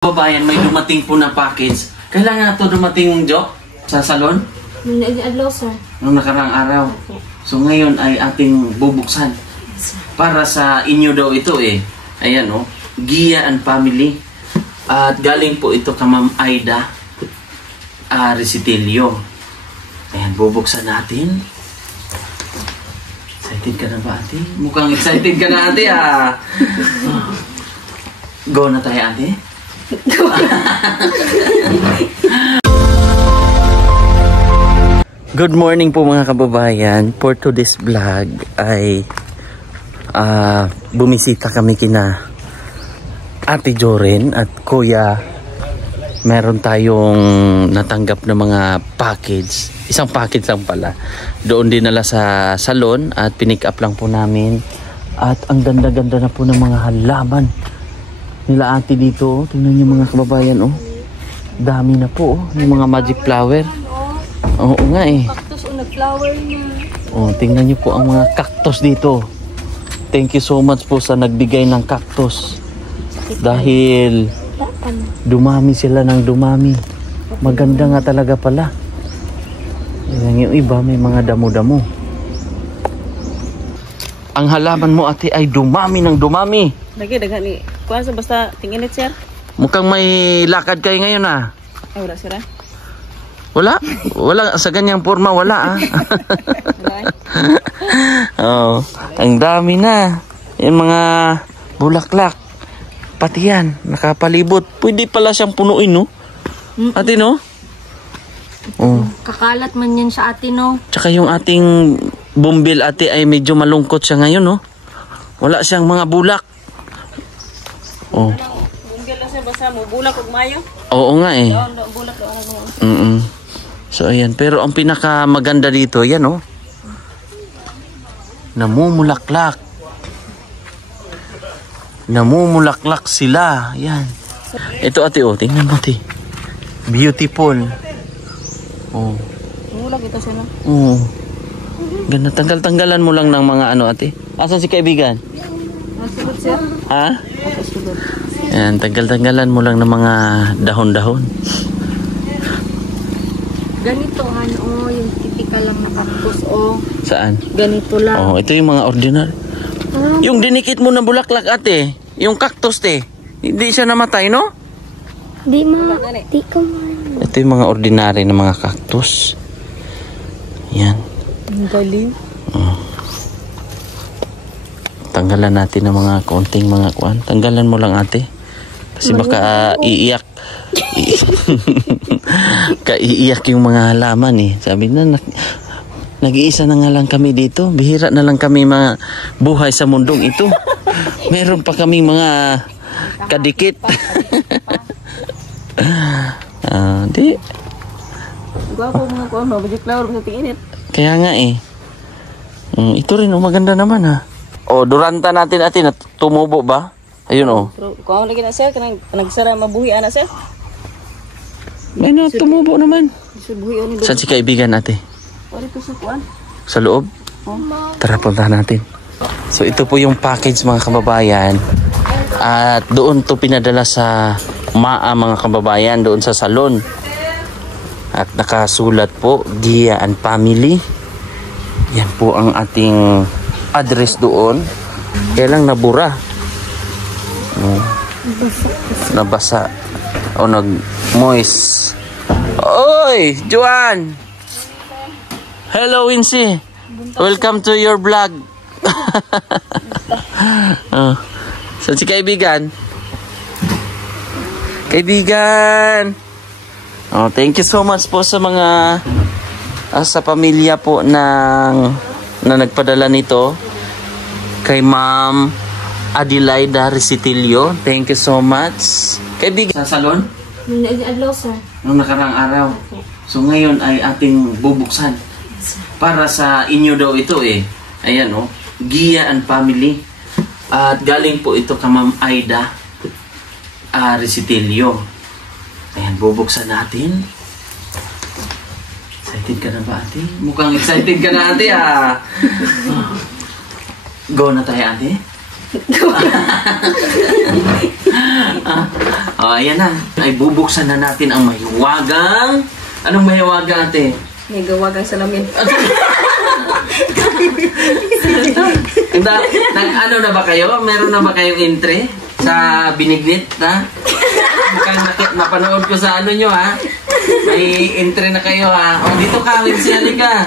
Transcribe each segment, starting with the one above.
Babayan, may dumating po na package. Kailangan na ito dumating, Jo, sa salon? Adlaw, sir. Nung nakarang araw. So ngayon ay ating bubuksan. Para sa inyo daw ito eh. Ayan o, Gia and Family. At galing po ito ka Ma'am Aida Resitilio. Ayan, bubuksan natin. Excited ka na ba, ate? Mukhang excited ka na, ate, ah. Go na tayo, ate. Good morning po mga kababayan. For today's vlog ay bumisita kami kina Ate Joren at Kuya. Meron tayong natanggap na mga package. Isang package lang pala. Doon dinala sa salon at pinick up lang po namin. At ang ganda-ganda na po ng mga halaman nila ate dito. Tingnan niyo mga kababayan, oh. Dami na po, oh. Yung mga magic flower. Oo nga eh. Cactus o nag-flower niya. Oh, tingnan niyo po ang mga cactus dito. Thank you so much po sa nagbigay ng cactus. Dahil dumami sila ng dumami. Maganda nga talaga pala. Yan yung iba, may mga damo-damo. Ang halaman mo, ate, ay dumami ng dumami. Daghan ni. Kuan sa basta tingin it, sir. Mukhang may lakad kayo ngayon, ah. Ay, wala sir. Wala? Wala sa ganyang forma, wala, ah. Oh, ang dami na. Yung mga bulaklak. Pati yan, nakapalibot. Pwede pala siyang punuin, no? Ate, no? Oh. Kakalat man yan sa ate, no? Tsaka yung ating bumbil, ate, ay medyo malungkot siya ngayon, no? Wala siyang mga bulak. Oh. Bumbil lang siya basta mo bulak ug mayo. Oo nga eh. Bulak daw. So ayan, pero ang pinaka maganda dito, yan, oh. Namumulaklak. Namumulaklak sila. Yan. Ito, ate, oh, tingnan mo, ate. Beautiful. Oh. Bulak ito sila. Oh. Ganda, tanggal-tanggalan mo lang ng mga ano, ate. Asan si kaibigan? Masulot siya. Ha? Yan, tanggal-tanggalan mo lang ng mga dahon-dahon. Ganito ano, yung typical lang na cactus, oh. Saan? Ganito lang. Oh, ito yung mga ordinary. Yung dinikit mo na bulaklak, ate. Yung cactus, te. Hindi siya namatay, no? Di ko man. Ito yung mga ordinary na mga cactus. Yan. Ang galing. Oh. Tanggalan natin ng mga konting mga kuan. Tanggalan mo lang, ate. Kasi baka iiyak. Iiyak yung mga halaman eh. Sabi na, nag-iisa na nga lang kami dito. Bihira na lang kami mga buhay sa mundong ito. Meron pa kami mga kadikit. Di. Gwapo mga kuan, magic flower sa tingin it. Kaya nga eh. Ito rin, oh, maganda naman ha. O, duranta natin, ate, na tumubo ba? Ayun, oh. Pero kung lagi na sir, kanang nagsara mabuhi ana sir. May na, tumubo naman. Buhi oni. Saan si kaibigan, ate? Wala to sa kuan. Sa loob? Tara, puntahan natin. So, ito po yung package, mga kababayan. At doon to pinadala sa MAA, mga kababayan, doon sa salon. At nakasulat po, Gia and Family. Yan po ang ating address doon. Kaya lang nabura. Nabasa. O nag-moist. Oy! Juan! Hello, Wincy! Welcome to your vlog. Saan si kaibigan? Kaibigan! Oh, thank you so much po sa mga sa pamilya po na nagpadala nito kay Ma'am Adelaida Resitilio. Thank you so much. Kaibigan sa salon? Adlaw, sir. Nung nakarang araw. So ngayon ay ating bubuksan. Para sa inyo daw ito eh. Ayan, oh. Gia and Family. At galing po ito ka Ma'am Aida Resitilio. Ayan, bubuksan natin. Excited ka na ba, ate? Mukhang excited ka na, ate, ah. Go na tayo, ate. Ayan na. Ay, bubuksan na natin ang mahiwagang... Anong mahiwaga, ate? May gawagang salamin. Ano na ba kayo? Meron na ba kayong entry sa Binignit, ha? Mukhang napanood ko sa ano nyo, ha? May entry na kayo, ha? O, dito ka, Wincy, halika.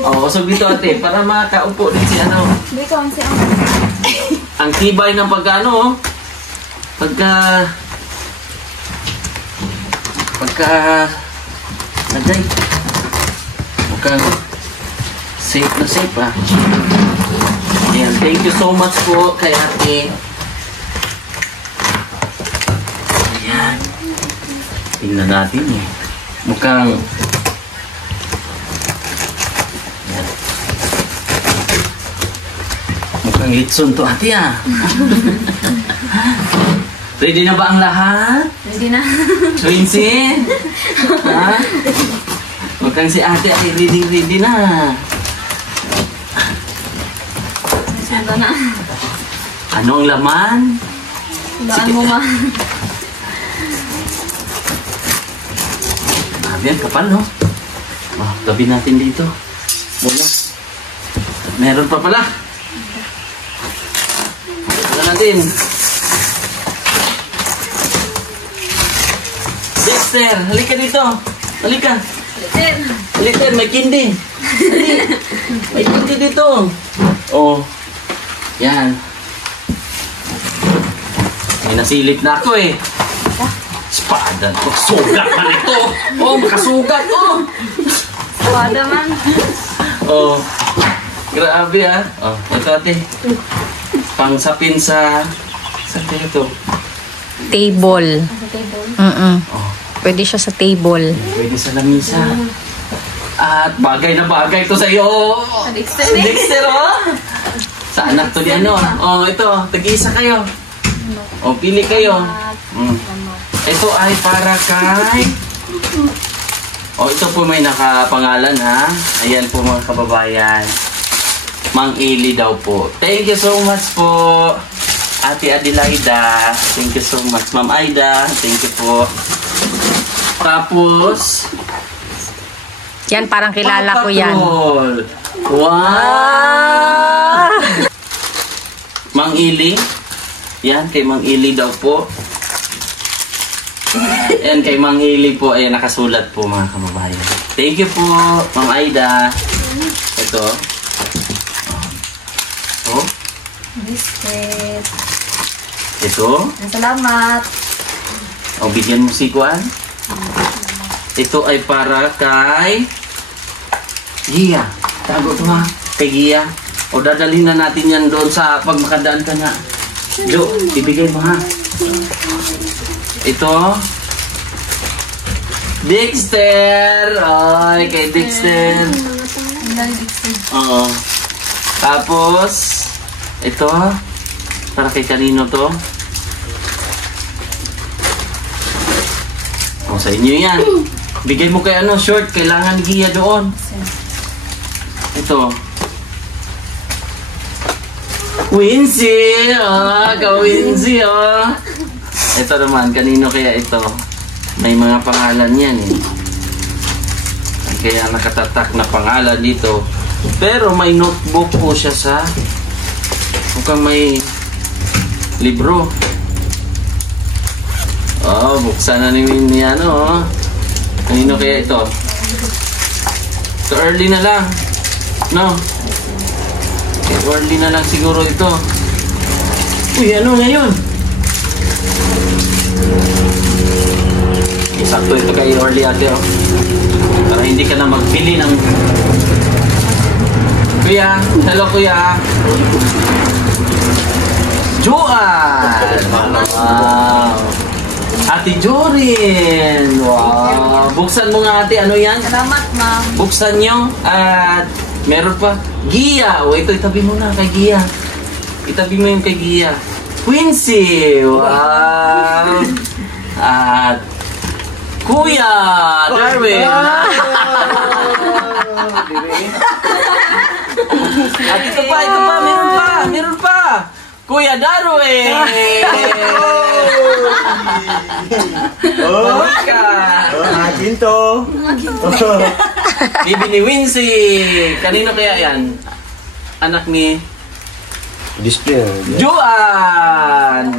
O, usog dito, ate, para makaupo din si ano. Dito, ang siya. Ang tibay ng pagka, Agay. Mukhang safe na safe, ha? Ayan, thank you so much po kay ate. Ayan. Tingnan natin, eh. Mukhang... Ayan. Mukhang litson to, ate, ah. Ready na ba ang lahat? Ready na. Wincy? Ha? Mukhang si ate ay ready na. Sunda na. Ano ang laman? Sundaan mo, ma. Yan, kapal, no? Oh, tabi natin dito. Bono. Meron pa pala. Ito natin. Dexter, halika dito. Halika. Halika, may kindi. May kindi dito. Oh. Yan. May nasilip na ako, eh. Espada. Sugat pa nito. Oh, makasugat. Oh. Espada man. Oh. Grabe, ha. Oh, ito, ate. Pangsapin sa... Saan kayo ito? Table. Sa table. Oh. Pwede siya sa table. Pwede sa lamisa. At bagay na bagay to sa iyo. Dexter, Dexter, oh. Sa anak to diyan, no? Oh, ito. Tag-isa kayo. Oh, pili kayo. Ito ay para kay... Oh, ito po may nakapangalan, ha? Ayan po, mga kababayan. Mang Eli daw po. Thank you so much po. Ate Adelaida. Thank you so much. Ma'am Aida. Thank you po. Tapos... Yan, parang kilala ko yan. Wow! Mang Ili. Yan, kay Mang Ili daw po. Yan, kay Mang Ili po. Ayan, nakasulat po, mga kababayan. Thank you po, Ma'am Aida. Ito. Oh. Biscuit. Ito. Salamat. O, bigyan mo si Kuan. Ito ay para kay Gia. Tago ito, ha? Kay Gia. O, dadalhin na natin yan doon sa pag makadaan ka na. Jo, ibigay mo, ha? Ito. Dexter! Ay, kay Dexter. Oo. Tapos, ito. Para kay kanino to? O, sa inyo yan. Bigay mo kay ano, short. Kailangan Gia doon. Ito. Wincy! Ah, ka-Wincy, oh. Ito naman, kanino kaya ito? May mga pangalan yan, eh. Kaya nakatatak na pangalan dito. Pero may notebook po siya sa... Mukhang may libro. Oh, buksan na ni ano, oh. Kanino kaya ito? So early na lang. No? Okay, early na lang siguro ito. Uy, ano ngayon? Sakto ito kay early ate, oh. Para hindi ka na magbili ng... Kuya, hello kuya. Joan! Wow! Ate Jorin! Wow! Buksan mo nga ate, ano yan? Salamat, ma'am. Buksan nyo at meron pa. Gia! O ito, itabi mo na kay Gia. Itabi mo yung kay Gia. Quincy! Wow! At Kuya Darwin! At ito pa, meron pa! Kuya Darwin! Oh, Ka! akin to. Bibi ni Wincy! Kanino kaya yan? Anak ni Display. Juan!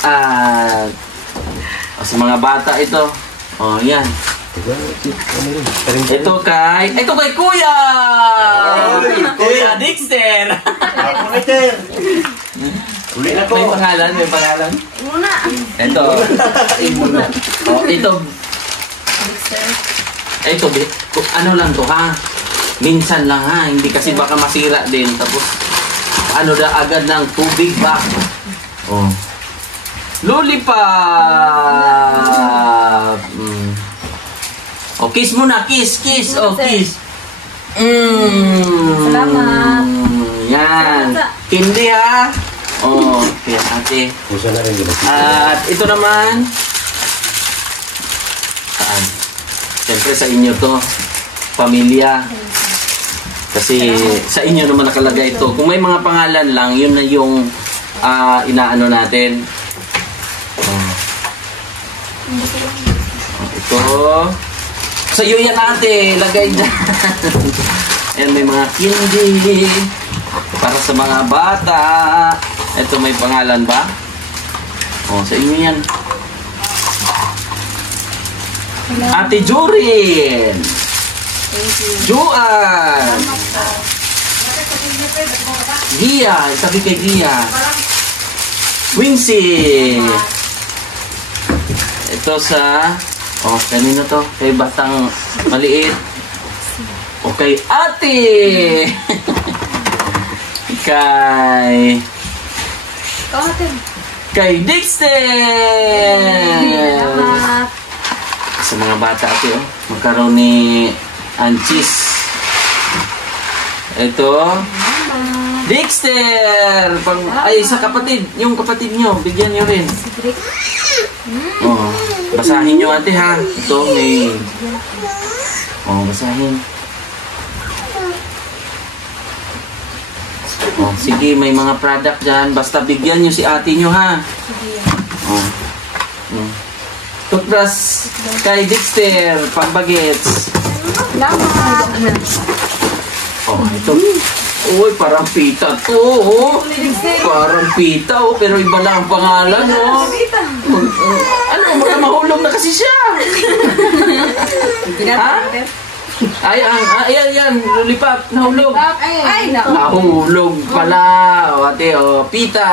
At sa mga bata ito. Oh, yan. Ito kay Kuya! Kuya Dexter! Ako Peter. Uli na ko. May pangalan? Muna. Ito. Oh, ito. Ito, ano lang to ha? Minsan lang ha, hindi kasi baka masira din. Tapos, ano na agad ng tubig ba? Oh. Lollipop! Oh, kiss muna, kiss. Oh, kiss. Salamat. Yan. Hindi ha. Oh, kaya ate. Pusa na rin yun. At ito naman. Saan? Siyempre sa inyo to. Pamilya. Kasi sa inyo naman nakalagay ito. Kung may mga pangalan lang, yun na yung inaano natin. Ito. Sa iyo yan ate. Lagay dyan. Ayan, may mga candy. Para sa mga bata. Ito may pangalan ba? Oh, sa inyo yan. Ate Jorin. Juan. Gia. Sabi kay Gia. Wincy. Ito sa... Oh, kanino to? Kay batang maliit. O kay ate. Kay Dexter! Salamat. Sa mga bata ate, oh. Magkaroon ni Anchis. Ito. Dexter! Ay, sa kapatid. Yung kapatid nyo, bigyan nyo rin. Oh, basahin nyo ate ha. Ito may... Oh, basahin. Oh, sige, may mga product dyan. Basta bigyan nyo si ate nyo, ha? Oh. Toothbrush kay Dexter, pang-bagets. Oh, ito. Uy, parang pita to, oh. Parang pita, oh. Pero iba lang ang pangalan, oh. Ano, mahulog na kasi siya. Ha? Ayan, lollipop, nahulog. Ay, Nahulog pala. O, ate, o, pita.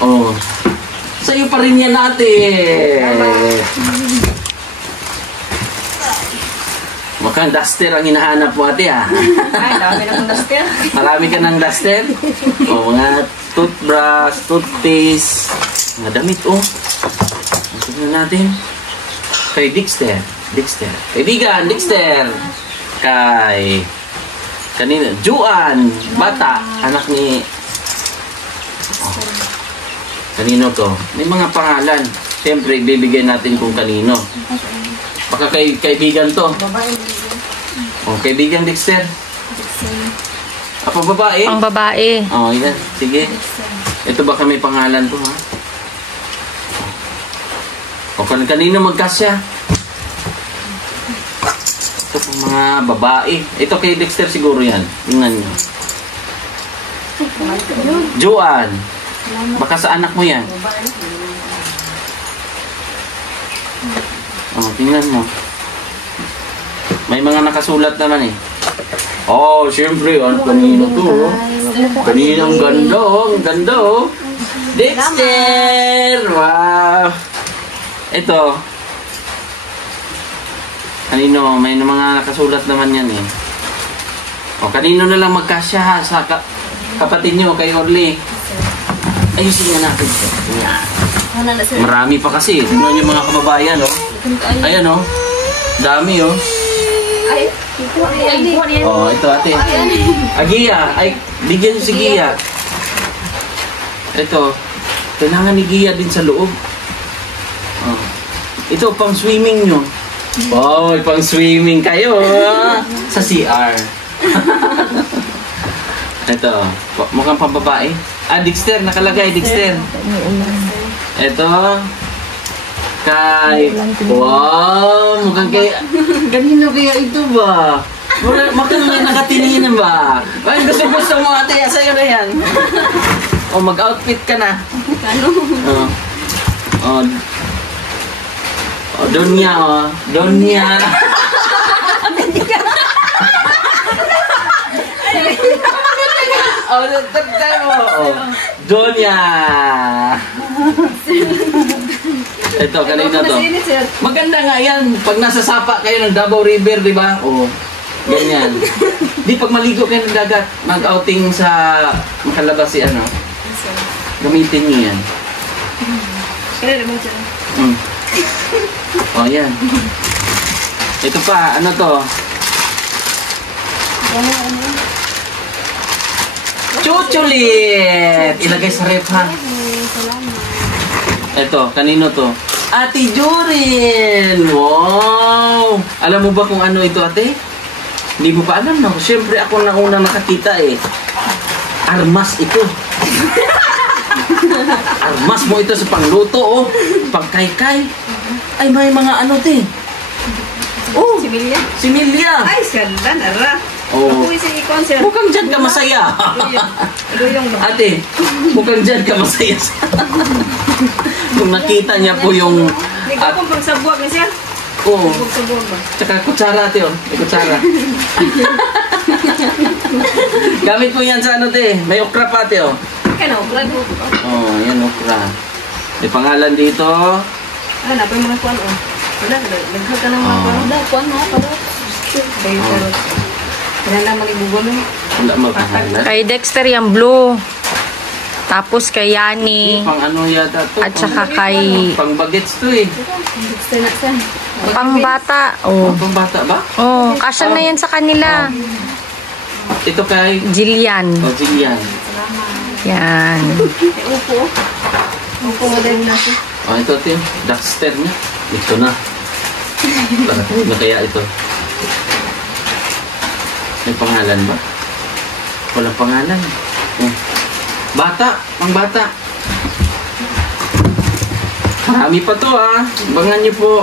Oh. Sa'yo pa rin yan, ate. Mukhang duster ang hinahanap mo, ate, ha? Ay, dami na kong duster. Marami ka ng duster? O, mga toothbrush, toothpaste, mga damit, oh. Tignan natin. Kay Dexter. Kaibigan, Dexter. Kay... Kanina, Juan. Bata. Anak ni... Oh. Kanino to? May mga pangalan. Siyempre, ibibigay natin kung kanino. Baka kay kaibigan to. Oh, kaibigan Dexter. Apa babae? Ang babae. Oh, yan. Sige. Ito baka may pangalan to, ha? O kanino magkasya? Ito po mga babae. Ito kay Dexter siguro yan. Tingnan nyo. Juan. Baka sa anak mo yan. O, tingnan mo. May mga nakasulat naman eh. Oh, siyempre. Kanino to? Oh. Kaninang ganda, oh. Ang ganda, oh. Dexter! Wow! Ito. Kanino? May mga nakasulat naman yan eh. O, kanino na lang magkasya ha? Sa kapatid nyo, kay Orly. Ayusin nga natin. Marami pa kasi. Tingnan nyo mga kababayan, oh. Ayan, oh. Dami, oh. Oh, ito ate. Gia. Ay, bigyan nyo si Gia. Ito. Kailangan ni Gia din sa loob. Oh. Ito, pang swimming nyo. Oh, pang swimming kayo. Sa CR. Ito, mukhang pambabae. Ah, Dexter, nakalagay, Dexter. Ito, kay... Wow, mukhang kay... Kanino kaya ito ba? Mukhang may nakatingin ba? Ay, gusto mo ate, sa'yo na yan. O, mag-outfit ka na. Ano? Doon niya, Doon niya. Tagtay mo. Doon niya. Ito, kanina to. Maganda nga yan. Pag nasa sapa kayo ng Davao River, di ba? Ganyan. Di, pag maligo kayo ng dagat, mag-outing sa makalabas si ano. Gamitin niyo yan. Kaya naman siya. Yan. Ito pa, ano to? Chuchulit! Ilagay sa ref, ha? Ito, kanino to? Ate Jorin! Wow! Alam mo ba kung ano ito, ate? Hindi mo pa alam, no? Siyempre, ako na unang nakakita, eh. Armas ito. Armas mo ito sa pangluto, pangkaykay. Ay, may mga ano, te. Similya? Similya. Ay, ganda na ra. Oh. Ako isang i-concert. Mukhang dyan ka masaya. Ate, mukhang dyan ka masaya. Kung nakita niya po yung... Hindi ko kung pagsabuag na siya. Oo. Pagsabuag ba? Tsaka kutsara, ate, may kutsara. Gamit mo yan sa ano, te. May okra pa, ate, Kaya okra ko. yan okra. May pangalan dito. Ano, napay mga kuwan, Wala, nagkag ka ng mga kuwan. Wala, kuwan mo, parot. Kayo, parot. Kaya na malibugol, Wala magpangalan. Kay Dexter yung blue. Tapos kay Yani. Pang ano yata to? At saka kay... Pang bagets to, eh. Gusto na siya. Pang bata. Pang bata ba? Kasya na yan sa kanila. Ito kay... Jillian. Jillian. Yan. Upo. Upo mo din na siya. Ito, Tim. Dexter niya. Ito na. Ano kaya ito? May pangalan ba? Walang pangalan. Bata. Pang bata. Marami pa to, Bangan niyo po.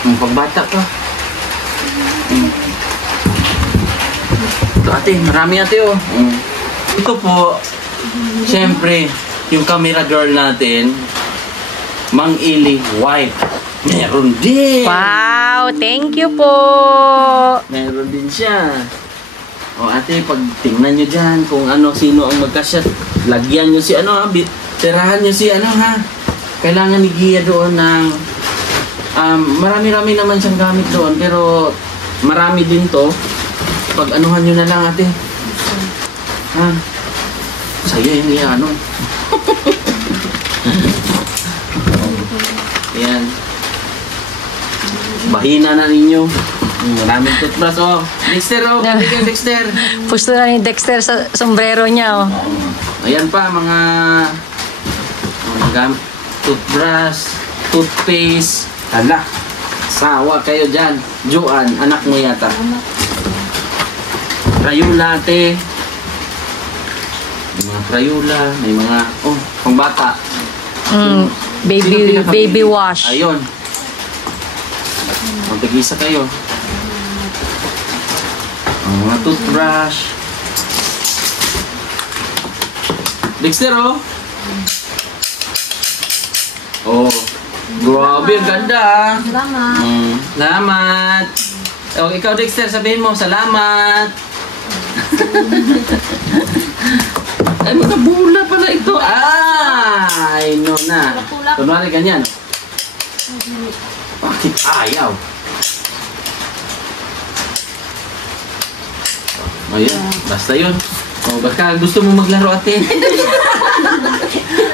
Pang bata pa. Ito, ate. Marami, ate, Ito po, siyempre, yung camera girl natin, Mang Ili White. Meron din. Wow, thank you po. Meron din siya. Ate, pag tingnan nyo dyan kung sino ang magkasya, lagyan nyo si tirahan nyo si Kailangan ni Gia doon ng, marami-rami naman siyang gamit doon, pero marami din to. Pag anuhan nyo na lang, ate. Sa'yo yung Ayan. Bahina na ninyo. Maraming toothbrush, Dexter, bigyan Dexter. Pusto na ni Dexter sa sombrero niya, Ayan pa, mga toothbrush, toothpaste. Hala, sawa kayo dyan. Joan, anak mo yata. Crayola, ate. May mga Crayola, may mga, pangbata. Baby wash. Ayun. Magtag-isa kayo. Mga toothbrush. Dexter, grabe, ang ganda, Salamat. Salamat. Ikaw, Dexter, sabihin mo, salamat. Ay, mga bula pala ito. Ay, no na. Kunwari ganyan. Bakit ayaw? Ayun, basta yun. Baka gusto mo maglaro, ate.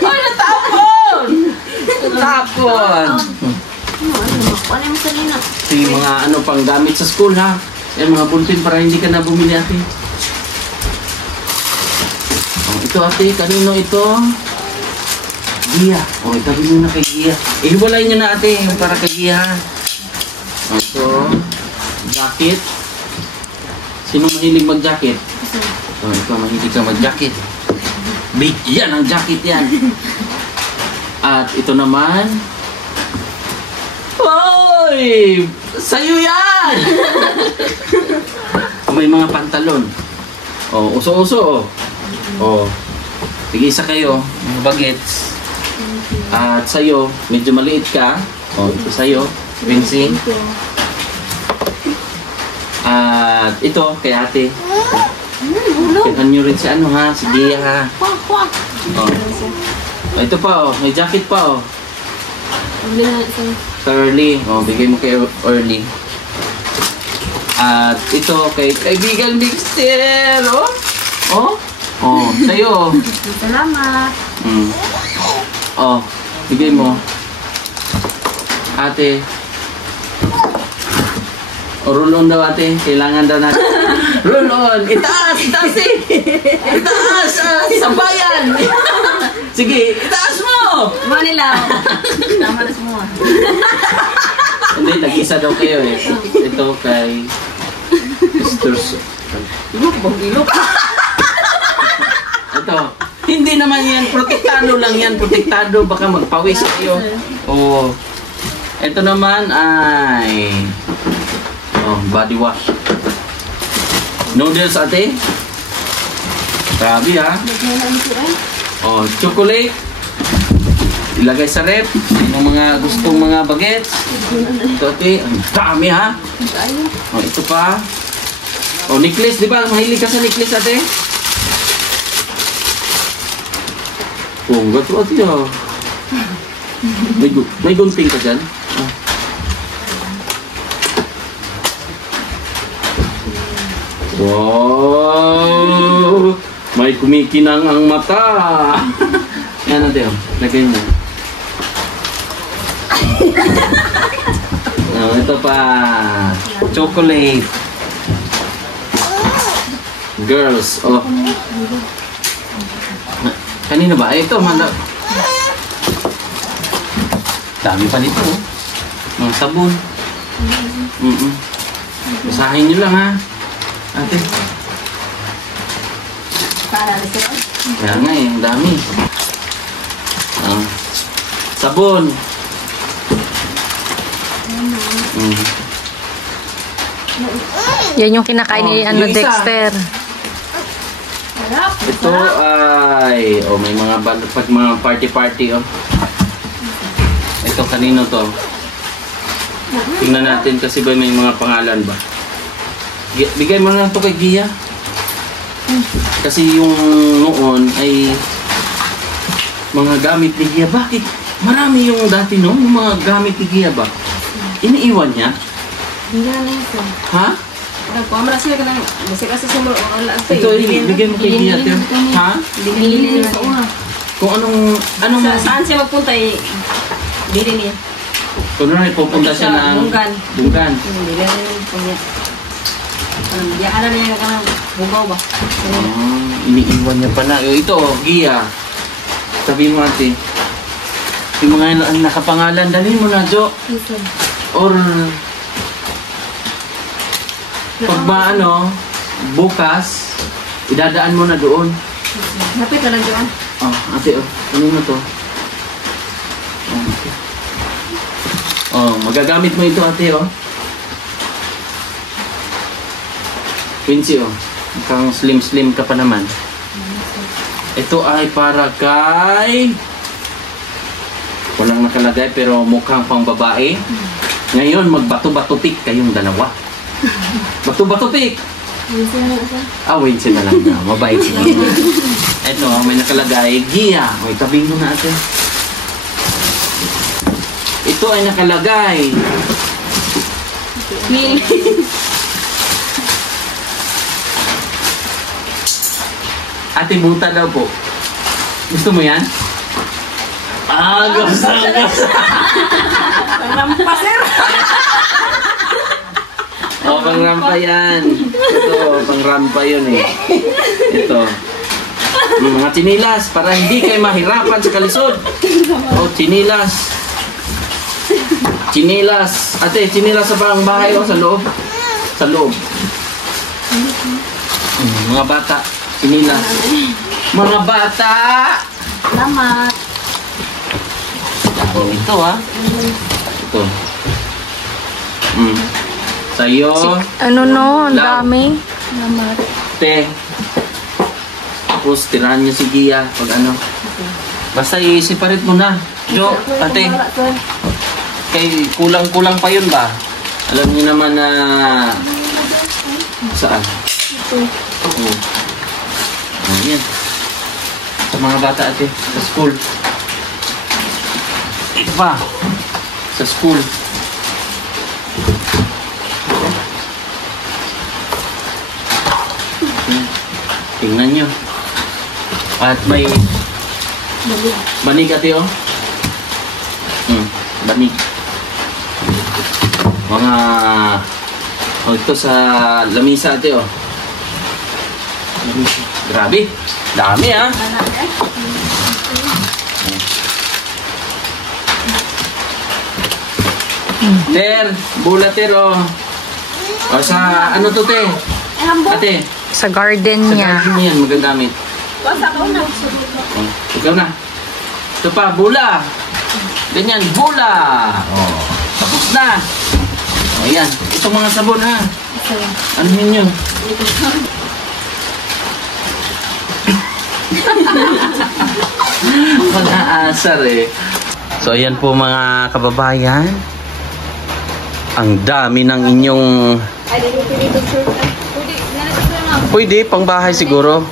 Ay, natapon! Natapon! Ano yung salina? Ito yung mga pang gamit sa school, ha? Yung mga bulletin para hindi ka na bumili, ate. Ito, ate, kanino ito? Gia. Itabi mo na kay Gia. Ihiwalay nyo na, ate, yung para kay Gia. Ito, jacket. Sino mahilig mag-jacket? Oh, ikaw mahilig ka mag-jacket. Bigyan ng jacket yan. At ito naman. Hoy! Sa'yo yan! May mga pantalon. Oh, uso-uso. Oh. Sige, isa kayo. Mga bagets. At sa'yo, medyo maliit ka. Oh, ito sa'yo. Vincing. At ito, kay ate. Kailan nyo rin si ano ha? Si Gia ha? Oh. Oh, ito pa oh. May jacket pa oh. Early. Oh, bigay mo kay Early. At ito kay kaibigan Mixter. Oh. Oh. Oh, sa'yo. Salamat. Oh, bigay mo. Ate. O, roll on daw ate. Kailangan daw natin. Roll on. Itaas! Itaas eh! Itaas! Sabayan! Sige, itaas mo! Manila. Tama na semua. Hindi, nag-isa daw kayo eh. Ito kay Mr. Ilok. Ito. Hindi naman yan. Protektado lang yan. Protektado. Baka magpawis kayo. Oh. Ito naman ay... Oh, body wash. Noodles ate. Grabe ha. Oh, chocolate. Ilagay sa rep. Yung mga gustong mga bagets. Ito ate. Ang dami ha. Oh, ito pa. Oh, necklace. Di ba? Mahilig ka sa necklace ate? Oh, gato ate ha. May gunting ka dyan? Oh. Wow! May kumikinang ang mata! Yan natin, lagay mo. Oh, ito pa. Chocolate. Girls. Oh. Kanina ba? Ito, manda. Dami pa nito. Oh. Sabon. Basahin nyo lang ha. Ate. Kaya nga eh, ang dami. Sabon. Yan yung kinakain ni yung isa. Dexter. Ito ay, oh may mga pag mga party oh. Ito kanino to? Tingnan natin kasi ba may mga pangalan ba? Bigay mo na ito kay Gia. Kasi yung noon ay mga gamit ni Gia. Bakit? Marami yung dati no? Yung mga gamit ni Gia ba? Iniiwan niya? Hindi na ito. Ha? Pamara sila ka lang. Kasi sumul. Ito, bigay mo kay Gia. Ha? Bili na sa una. Kung anong Saan siya magpunta eh? Bili niya. kung ano pupunta siya ng Bunggan. Bunggan. Bili na yung punya. Diyan na niya ka ng bugaw ba? Iniiwan niya pala. Ito, Gia. Sabi mo ate. Yung mga nakapangalan, dalhin mo na, Jo. Or, pag ba bukas, idadaan mo na doon. Napit ka lang doon. Oh, ate, ano mo to? Oh, magagamit mo ito, ate, oh. Quincy, oh. Mukhang slim-slim ka pa naman. Ito ay para kay... Walang nakalagay pero mukhang pang babae. Ngayon, magbato-bato-tik kayong dalawa. Bato-bato-tik! Winsin na lang na. Mabait siya. Ito, may nakalagay. Gia. May tabing mo natin. Ito ay nakalagay. Ate, buta daw po. Gusto mo yan? Gusto. Rampa, sir! Pang-rampa yan. Ito, pang-rampa yun eh. Ito. Yung mga chinilas, para hindi kayo mahirapan sa kalisod. Chinilas. Chinilas. Ate, chinilas sa parang bahay o sa loob? Sa loob. Mga bata, sinila. Mga bata! Salamat. Oh, ito Ito. Sa'yo. Ano no, ang Love. dami. Salamat. Te. Tapos, tirahan niyo si Gia pag ano. Basta i-separate mo na. Jo, ate. Kay kulang-kulang pa yun ba? Alam niyo naman na... Saan? Oo. Ayan. Sa mga bata ate. Sa school. Ito pa. Sa school. Tingnan nyo. At may banig ate banig. Mga ito sa lamisa ate Grabe. Dami Ter, bula ter O sa ano to te? Ate, Sa garden sa niya. garden mo yan magagamit. Ikaw na. Ito pa, bula. Ganyan, bula. Tapos na. Ayan. Itong mga sabon ha. Ano yun yun? Mga asar So ayan po mga kababayan. Ang dami ng inyong... Pwede, pang bahay siguro.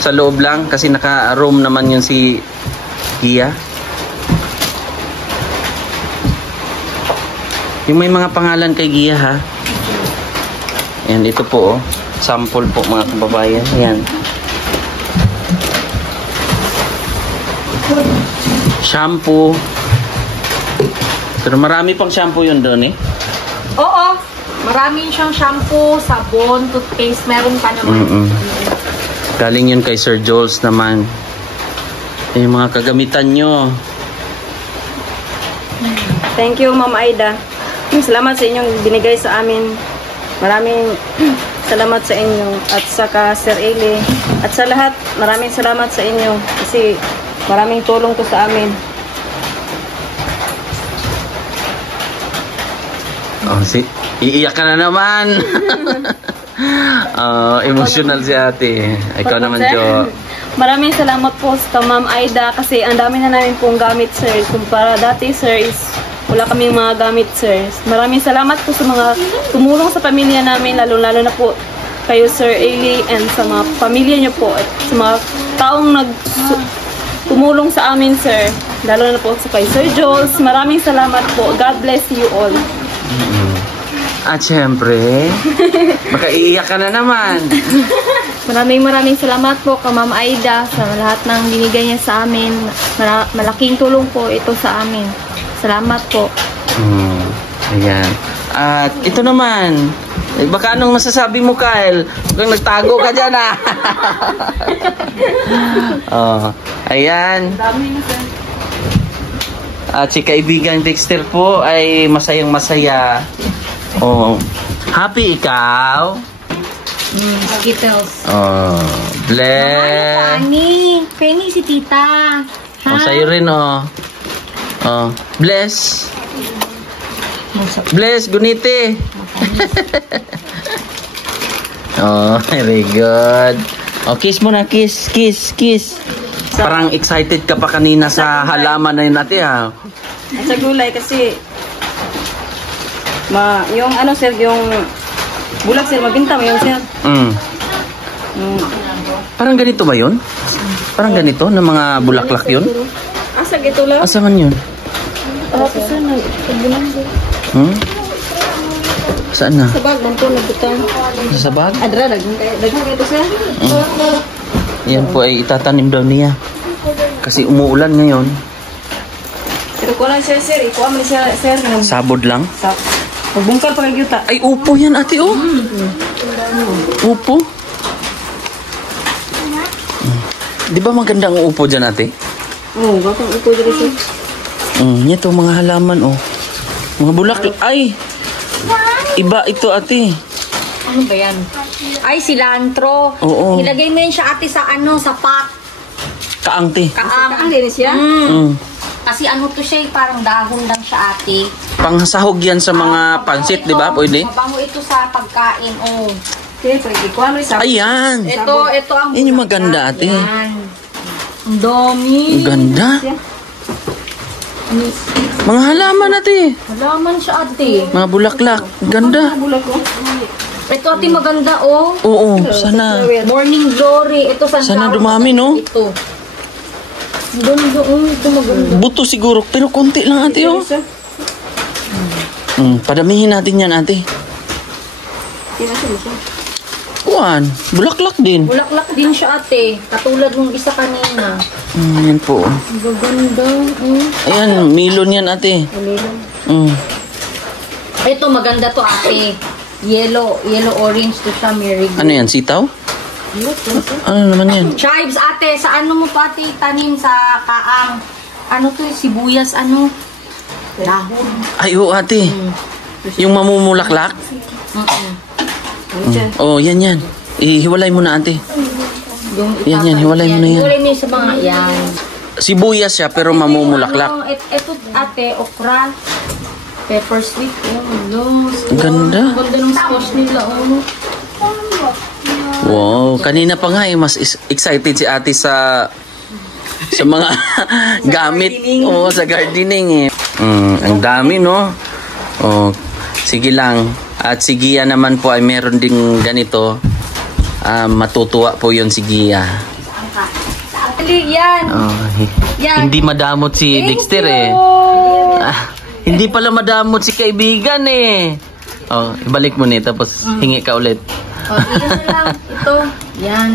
Sa loob lang kasi naka-room naman yun si Gia. Yung may mga pangalan kay Gia ha. Ayan, ito po sample po mga kababayan. Ayan. Shampoo. Pero marami pang shampoo yun doon Oo. Maraming siyang shampoo, sabon, toothpaste. Meron pa naman. Galing yun kay Sir Jules naman. Yung mga kagamitan nyo. Thank you, Ma'am Aida. Salamat sa inyong binigay sa amin. Maraming salamat sa inyo. At saka Sir Eli. At sa lahat, maraming salamat sa inyo. Kasi maraming tulong to sa amin. Iiyak ka na naman. Emotional si ate. Ikaw naman, Jo. Maraming salamat po sa Ma'am Aida kasi ang dami na namin pong gamit, sir. Kumpara dati, sir, is wala kaming mga gamit, sir. Maraming salamat po sa mga tumulong sa pamilya namin, lalo-lalo na po kayo, Sir Eli, and sa mga pamilya niyo po at sa mga taong tumulong sa amin, sir. Lalo na po sa kay Sir Jules. Maraming salamat po. God bless you all. At syempre, baka iiyak ka na naman. Maraming salamat po kay Ma'am Aida sa lahat ng binigay niya sa amin. Malaking tulong po ito sa amin. Salamat po. Ayan. At ito naman, baka anong masasabi mo, Kyle? Kung nagtago ka dyan ayan. At si kaibigang Dexter po ay masayang masaya. Happy ikaw? Skittles. Bless. Penny si tita. Sa'yo rin, Bless. Bless, gunite. Very good. Kiss mo na, kiss. Parang excited ka pa kanina sa halaman na yun natin, ha? Sa gulay kasi yung sir, yung bulag, sir, mabinta mo yung sir. Parang ganito ba yun? Parang ganito na mga bulaklak yun? Asa gito lang? Asa man yun? Kasi nagbulan sir. Saan na? Sa bag, banto, nagbutang. Sa bag? Adra, dagang kayo sir. Yan po ay itatanim daw niya. Kasi umuulan ngayon. Pero ko lang sir, ikuha mo siya, sir. Sabod lang. Pagbungkal pa kayo ta. Ay, upo yan ate, Upo. Di ba maganda ang upo dyan ate? Bakang upo dyan sir. Ito mga halaman, Mga bulaklak. Ay! Iba ito ate. Ano ba yan? Ay, cilantro. Oo. Ilagay mo yun siya ate sa sa pot. Kaangti. Kaang. din siya. Kasi to siya, parang dahon lang siya ate. Pangsahog yan sa mga pansit, di ba? Pwede? Mabango ito sa pagkain. Okay, pwede ko. Ano isa? Ayan. Ito ang Yan yung maganda, ate. Yan. Ang dami. Ang ganda. Mga halaman, ate. Halaman siya ate. Mga bulaklak. Ang ganda. Ito ate maganda oh. Oo, sana. Morning glory. Ito Sana dumami, no? Ito. Ang ganda ito maganda. Buto siguro, pero konti lang, ate, oh. Padamihin natin yan, ate. Kuwan, bulaklak din. Bulaklak din siya ate. Katulad nung isa kanina. Yan po. Ang ganda. Ayan, melon yan, ate. Ito maganda to ate. Yellow orange to siya, marigold. Ano yan, sitaw? Ano naman yan? Chives ate, sa ano mo to ate tanim sa kaang? Ano to, sibuyas dahon. Ay, oo, ate. Yung mamumulaklak? Oh, yan. Ihiwalay mo na, ate. Yan, hiwalay mo na yan. Hiwalay mo sa mga yan. Sibuyas siya, pero mamumulaklak. Ito ate, okra. Pepper sweet. Ang ganda. Ang ganda ng squash nila. Wow, kanina pa nga mas excited si ate sa mga gamit. Oo, sa gardening ang dami, no? Oh, sige lang. At si Gia naman po ay meron ding ganito. Matutuwa po yon si Gia. Yan. Hindi madamot si Dexter hindi pala madamot si kaibigan Oh, ibalik mo ni tapos hingi ka ulit. Iyan na lang. Ito. Yan.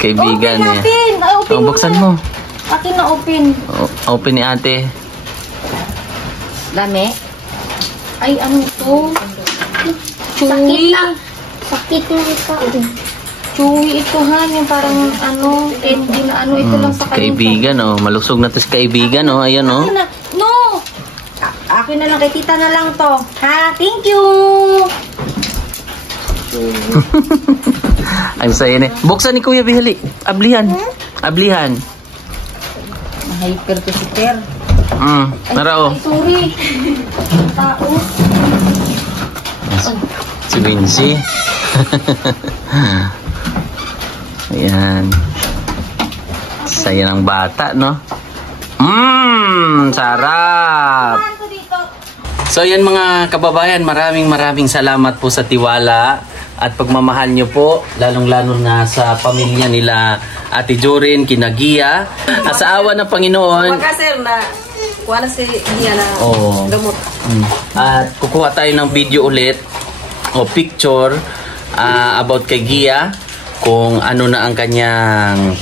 Kaibigan open. Ay, open buksan mo. Akin na open. Open ni ate. Dami. Ay, ano ito? Chewy. Sakit lang ito. Chewy ito yung parang candy na ito lang sa kanya. Kaibigan malusog na to si kaibigan ayan Akin na. No! Akin na lang, kay tita na lang to. Ha? Thank you! Ang saya buksan ni Kuya Bihali. Ablihan. Hyper to si Per. Narao. Sorry. Tao. Si Vinci. Ayan. Saya ng bata, no? Sarap. So yan mga kababayan, maraming salamat po sa tiwala at pagmamahal nyo po, lalong-lalo na sa pamilya nila Ate Jorin, Kinagia. At sa awa ng Panginoon, Sir, na wala si Gia na gamot. At kukuha tayo ng video ulit o picture about kay Gia, kung ano na ang kanyang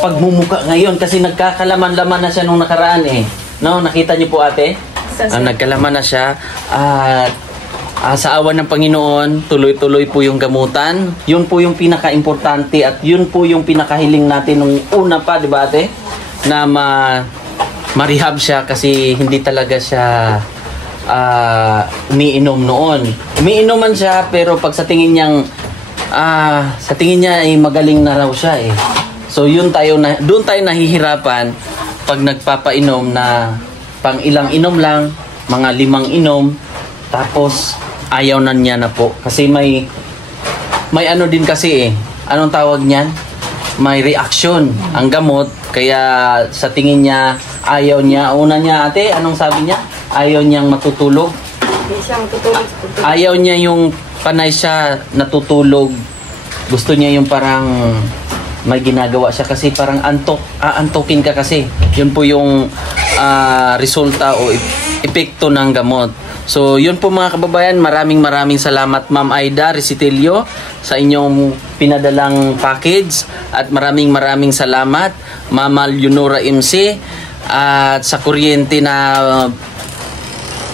pagmumuka ngayon, kasi nagkakalaman-laman na siya nung nakaraan no, nakita niyo po ate? Nagkalaman na siya at sa awa ng Panginoon, tuloy-tuloy po yung gamutan. Yun po yung pinaka-importante at yun po yung pinakahiling natin nung una pa, di ba ate? Na ma-rehab siya kasi hindi talaga siya umiinom noon. Umiinom man siya pero pag sa tingin niya ay magaling na raw siya So doon tayo nahihirapan pag nagpapainom na pang ilang inom lang, mga 5 inom, tapos ayaw na niya na po. Kasi may ano din kasi anong tawag niyan? May reaction ang gamot, kaya sa tingin niya ayaw niya. Una niya ate, anong sabi niya? Ayaw niyang matutulog. Ayaw niya yung panay siya natutulog. Gusto niya yung parang may ginagawa siya kasi parang antokin ka kasi. Yun po yung resulta o epekto ng gamot. So yun po mga kababayan, maraming salamat Ma'am Aida Recitilio sa inyong pinadalang package at maraming salamat Mama Leonora MC at sa kuryente na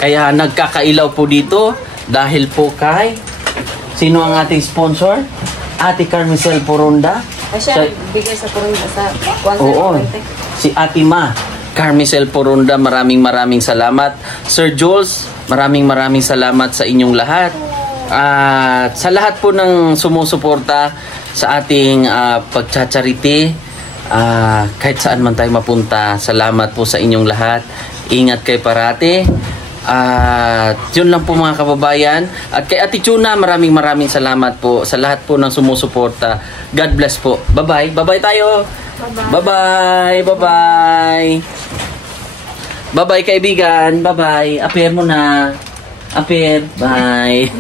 kaya nagkakailaw po dito dahil po kay sino ang ating sponsor? Ate Carmicel Poronda. Siya bigay sa Poronda sa Oo. Si Ate Ma Carmicel Poronda, maraming salamat. Sir Jules, maraming salamat sa inyong lahat. At sa lahat po ng sumusuporta sa ating pagcha-charity, kahit saan man tayo mapunta, salamat po sa inyong lahat. Ingat kayo parati. At yun lang po mga kababayan. At kay Ate Chuna, maraming salamat po sa lahat po ng sumusuporta. God bless po. Bye-bye. Bye-bye tayo. Bye-bye. Bye-bye. Bye-bye kaibigan. Bye-bye. Appear mo na. Appear. Bye.